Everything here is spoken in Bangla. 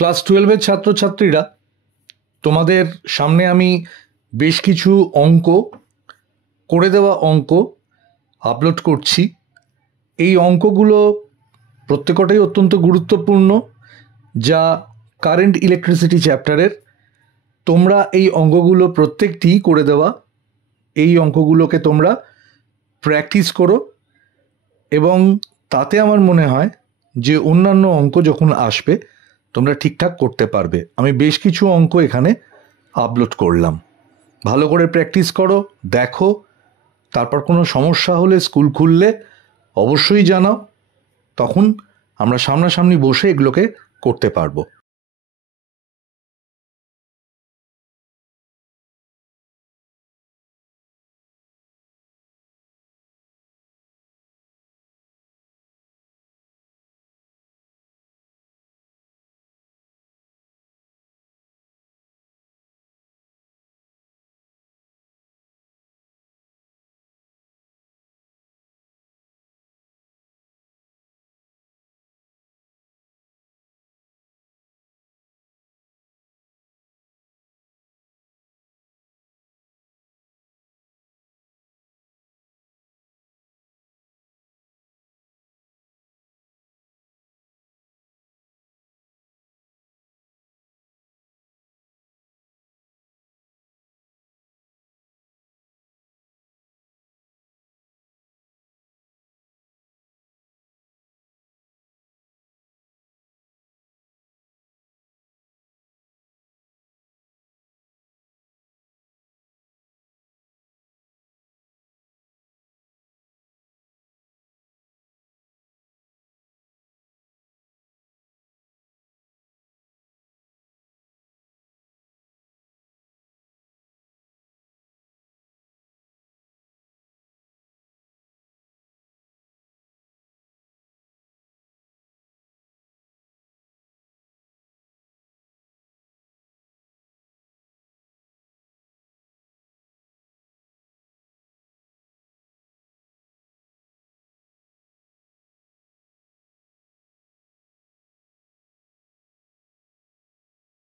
ক্লাস 12-এর ছাত্রছাত্রীরা, তোমাদের সামনে আমি বেশ কিছু অঙ্ক, করে দেওয়া অঙ্ক আপলোড করছি। এই অঙ্কগুলো প্রত্যেকটাই অত্যন্ত গুরুত্বপূর্ণ, যা কারেন্ট ইলেকট্রিসিটি চ্যাপ্টারের। তোমরা এই অঙ্কগুলো প্রত্যেকটি করে দেওয়া, এই অঙ্কগুলোকে তোমরা প্র্যাকটিস করো এবং তাতে আমার মনে হয় যে অন্যান্য অঙ্ক যখন আসবে তোমরা ঠিকঠাক করতে পারবে। আমি বেশ কিছু অঙ্ক এখানে আপলোড করলাম, ভালো করে প্র্যাকটিস করো, দেখো। তারপর কোনো সমস্যা হলে স্কুল খুললে অবশ্যই জানাও, তখন আমরা সামনাসামনি বসে এগুলোকে করতে পারবো।